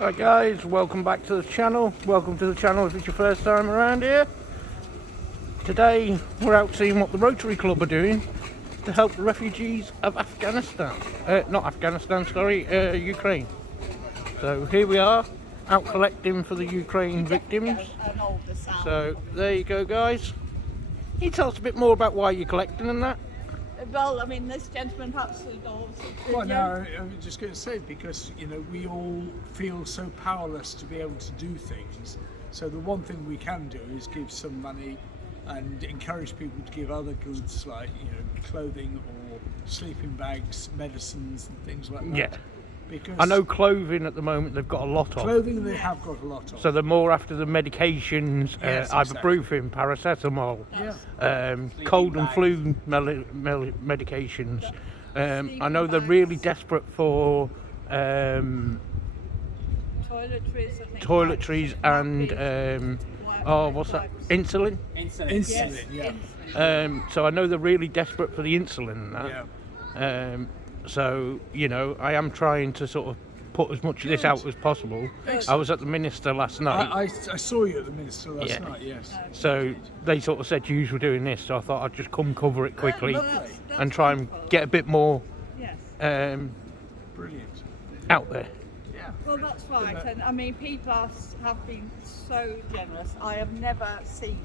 Hi guys, welcome back to the channel. Welcome to the channel if it's your first time around here. Today we're out seeing what the Rotary Club are doing to help the refugees of Afghanistan. Not Afghanistan, sorry, Ukraine. So here we are, out collecting for the Ukraine victims. So there you go guys. Can you tell us a bit more about why you're collecting and that? Well, I mean, this gentleman perhaps knows. Well, no, I'm just going to say, because, we all feel so powerless to be able to do things. So the one thing we can do is give some money and encourage people to give other goods like, clothing or sleeping bags, medicines and things like that. Yeah. Because I know clothing at the moment they've got a lot of. clothing they have got a lot of. So they're more after the medications, Yes, exactly. ibuprofen, paracetamol, Yeah. cold and flu medications. I know they're really desperate for Toiletries, I think. toiletries and what's that? Insulin. Insulin, yeah. So I know they're really desperate for the insulin and that. Yeah. So, I am trying to sort of put as much of this out as possible. I was at the Minister last night. I saw you at the Minister last Yeah. night, yes. So they sort of said you were doing this, so I thought I'd just come cover it quickly That's and try and get a bit more Yes. Brilliant. out there. Yeah. Well, that's right. And I mean, people have been so generous. I have never seen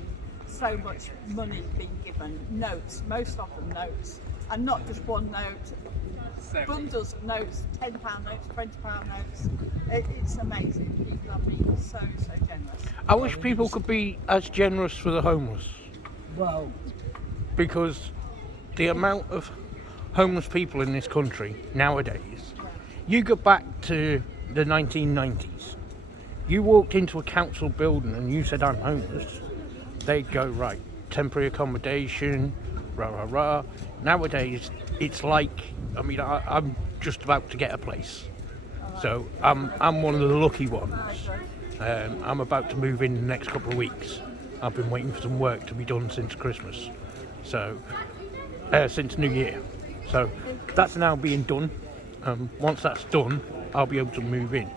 so much money being given. Notes, most of them notes. And not just one note, bundles of notes, £10 notes, £20 notes. It's amazing. People are being so generous. I wish people could be as generous for the homeless, Well, because the amount of homeless people in this country nowadays, you go back to the 1990s, you walked into a council building and you said I'm homeless, they'd go, right, temporary accommodation, rah rah rah. Nowadays it's like, I'm just about to get a place, so I'm one of the lucky ones. I'm about to move in the next couple of weeks. I've been waiting for some work to be done since Christmas, so since New Year. So that's now being done. Once that's done, I'll be able to move in.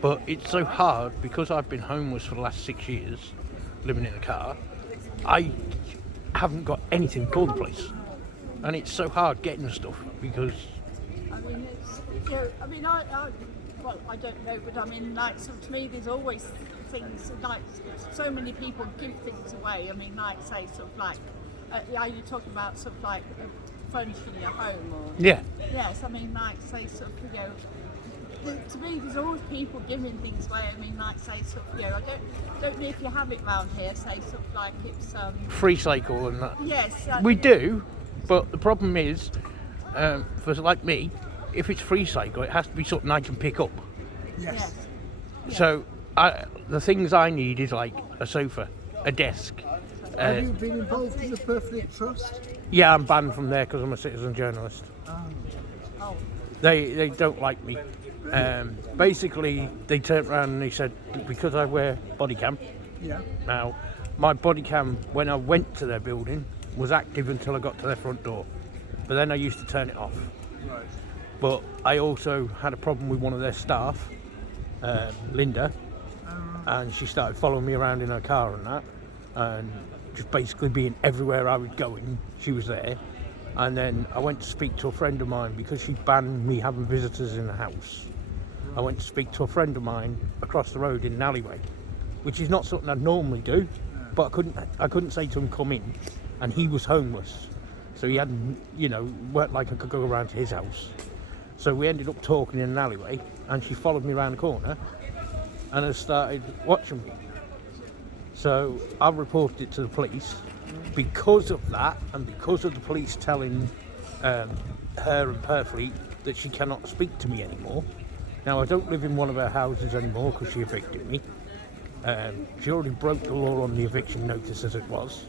But it's so hard because I've been homeless for the last 6 years, living in a car. I haven't got anything for the place, and it's so hard getting the stuff because I mean, I don't know, but I mean, like, so to me, there's always things, like, so many people give things away. I mean, like, say, sort of like, are you talking about sort of like furnishing your home or? yeah. Yes, I mean, like, say, sort of, to me, there's always people giving things away. I mean, like, say, sort of, I don't know if you have it round here, say, sort of like it's, Free cycle and that. yes. We do, but the problem is, for like me, if it's free cycle, it has to be something I can pick up. yes. So the things I need is like a sofa, a desk. Have you been involved in the Perfect Trust? Yeah, I'm banned from there because I'm a citizen journalist. Oh, They don't like me. Basically, they turned around and they said, because I wear body cam. Yeah. Now, my body cam, when I went to their building, was active until I got to their front door. But then I used to turn it off. Right. But I also had a problem with one of their staff, Linda, and she started following me around in her car and that, and just basically being everywhere I was going, she was there. And then I went to speak to a friend of mine because she banned me having visitors in the house. I went to speak to a friend of mine across the road in an alleyway, which is not something I'd normally do, but I couldn't say to him come in, and he was homeless, so he hadn't, weren't like I could go around to his house. So we ended up talking in an alleyway, and she followed me around the corner and has started watching me. So I reported it to the police. Because of that, and because of the police telling her and Purfleet that she cannot speak to me anymore. Now, I don't live in one of her houses anymore because she evicted me. She already broke the law on the eviction notice as it was,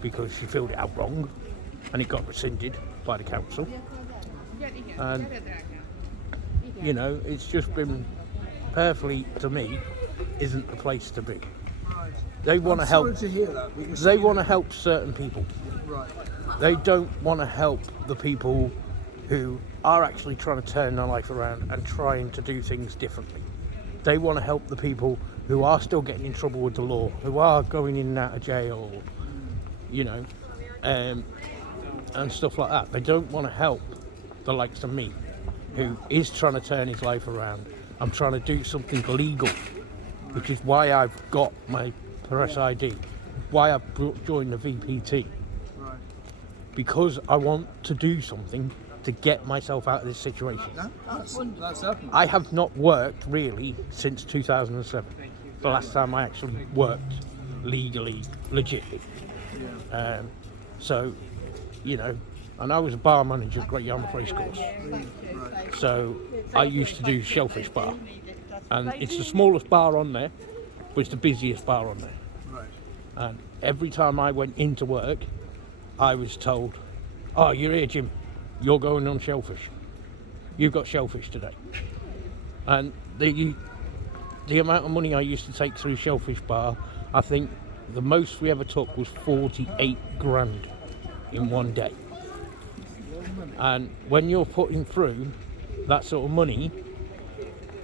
because she filled it out wrong, and it got rescinded by the council. And it's just been, Purfleet to me isn't the place to be. They want to help. Sorry to hear that. Because, They want to help certain people. Right. They don't want to help the people who are actually trying to turn their life around and trying to do things differently. They want to help the people who are still getting in trouble with the law, who are going in and out of jail, you know, and stuff like that. They don't want to help the likes of me, who is trying to turn his life around. I'm trying to do something legal, which is why I've got my press ID, why I've joined the VPT, Right. because I want to do something to get myself out of this situation. That's definitely. I have not worked really since 2007, the last time I actually worked legally, legit. Yeah. So, you know, and I was a bar manager at Great Yarmouth Racecourse. So I used to do Shellfish Bar, and it's the smallest bar on there, but it's the busiest bar on there. Right. And every time I went into work, I was told, "Oh, you're here, Jim. You're going on Shellfish. You've got Shellfish today." And the amount of money I used to take through Shellfish Bar, I think the most we ever took was 48 grand in one day. And when you're putting through that sort of money,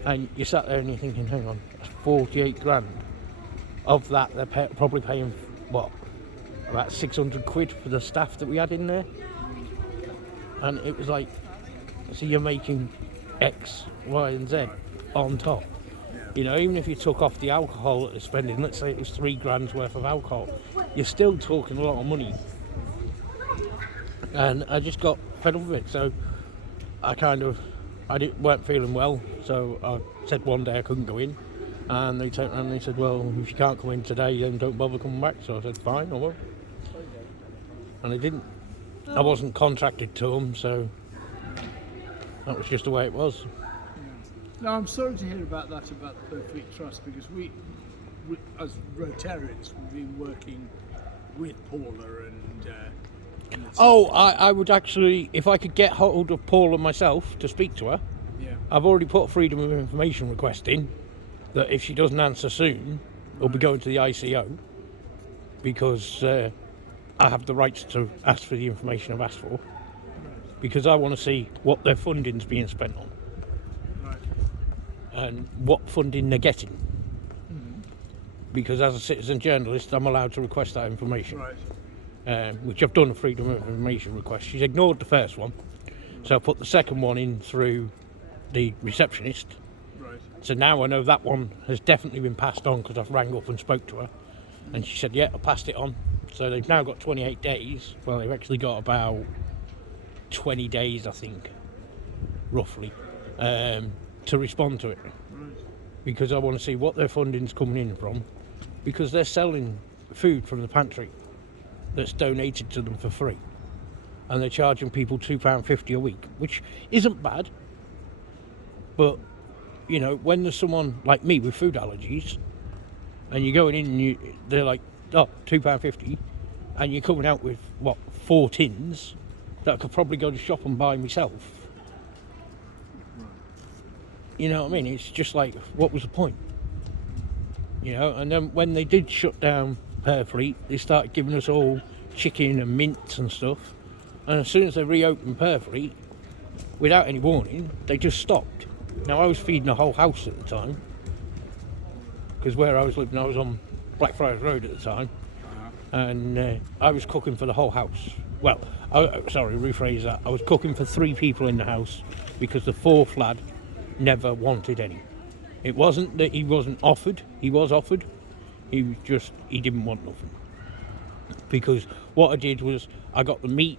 and you sat there and you're thinking, hang on, that's 48 grand. Of that, they're probably paying, what, about 600 quid for the staff that we had in there. And it was like, so you're making X, Y, and Z on top. You know, even if you took off the alcohol that they're spending, let's say it was 3 grand's worth of alcohol, you're still talking a lot of money. And I just got fed up with it, so I weren't feeling well, so I said one day I couldn't go in, and they turned around and they said, well, if you can't come in today, then don't bother coming back. So I said, fine, I will. And I didn't. I wasn't contracted to them, so that was just the way it was. Now, I'm sorry to hear about that, about the Perfect Trust, because we as Rotarians, we've been working with Paula and Oh, I would actually, if I could get hold of Paula myself to speak to her, yeah. I've already put a Freedom of Information request in, that if she doesn't answer soon, we'll be going to the ICO, because I have the rights to ask for the information I've asked for, because I want to see what their funding's being spent on, Right. and what funding they're getting. Because as a citizen journalist, I'm allowed to request that information. Right. Which I've done a Freedom of Information request. She's ignored the first one, so I put the second one in through the receptionist. Right. So now I know that one has definitely been passed on, because I've rang up and spoke to her, and she said, yeah, I passed it on. So they've now got 28 days. Well, they've actually got about 20 days, I think, roughly, to respond to it. Right. Because I want to see what their funding's coming in from, because they're selling food from the pantry that's donated to them for free, and they're charging people £2.50 a week, which isn't bad. But you know, when there's someone like me with food allergies, and you're going in and they're like, oh, £2.50, and you're coming out with what, 4 tins that I could probably go to shop and buy myself. You know what I mean? It's just like, what was the point? You know, and then when they did shut down Purfleet, they started giving us all chicken and mints and stuff, and as soon as they reopened Purfleet, without any warning, they just stopped. Now, I was feeding the whole house at the time, because where I was living, I was on Blackfriars Road at the time, and I was cooking for the whole house. Well, sorry, rephrase that. I was cooking for 3 people in the house, because the 4th lad never wanted any. It wasn't that he wasn't offered, he was offered, he didn't want nothing. Because what I did was, I got the meat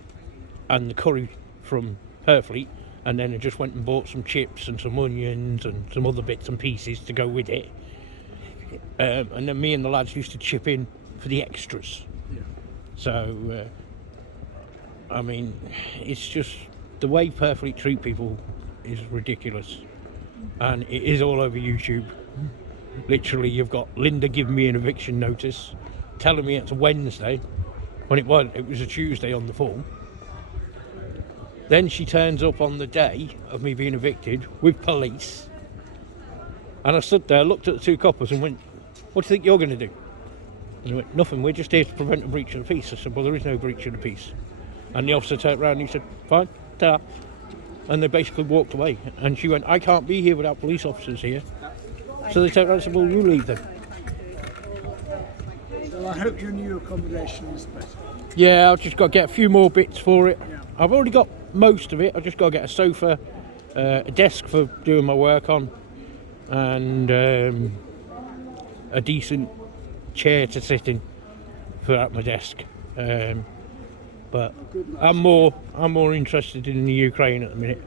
and the curry from Purfleet, and then I just went and bought some chips and some onions and some other bits and pieces to go with it. And then me and the lads used to chip in for the extras. Yeah. So, I mean, it's just, the way Purfleet treat people is ridiculous. And it is all over YouTube. Literally, you've got Linda giving me an eviction notice, telling me it's a Wednesday, when it was a Tuesday on the form. Then she turns up on the day of me being evicted with police. And I stood there, looked at the 2 coppers and went, what do you think you're going to do? And they went, nothing, we're just here to prevent a breach of the peace. I said, well, there is no breach of the peace. And the officer turned around and he said, fine, ta. And they basically walked away. And she went, I can't be here without police officers here. So they turned around and said, well, you leave then. Well, I hope your new accommodation is better. Yeah, I've just got to get a few more bits for it. Yeah. I've already got most of it. I've just got to get a sofa, a desk for doing my work on, and a decent chair to sit in for at my desk. But I'm more interested in the Ukraine at the minute.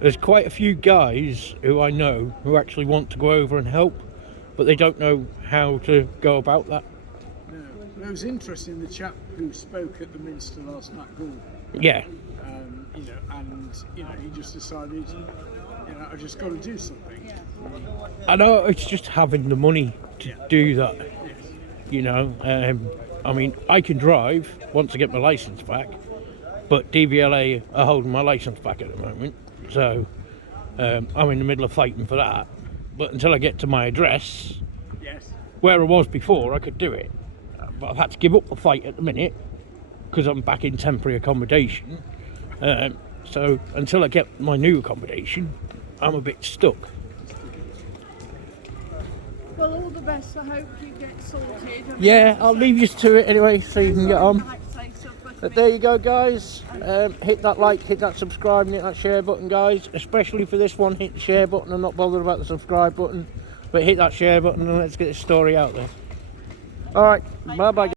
There's quite a few guys who I know who actually want to go over and help, but they don't know how to go about that. No. Well, it was interesting, the chap who spoke at the Minster last night, Gordon, Yeah, you know, and you know, he just decided, you know, I just got to do something. I know, it's just having the money to do that. Yes. You know, I mean, I can drive once I get my license back, but DVLA are holding my license back at the moment, so I'm in the middle of fighting for that. But until I get to my address, Yes. where I was before, I could do it. But I've had to give up the fight at the minute because I'm back in temporary accommodation. So until I get my new accommodation, I'm a bit stuck. Well, all the best. I hope you get sorted. I mean, Yeah, I'll leave you to it anyway, so you can get on. might say something, But there you go, guys. Hit that like, hit that subscribe, and hit that share button, guys. Especially for this one, hit the share button. I'm not bothered about the subscribe button, but hit that share button and let's get this story out there. All right, bye bye.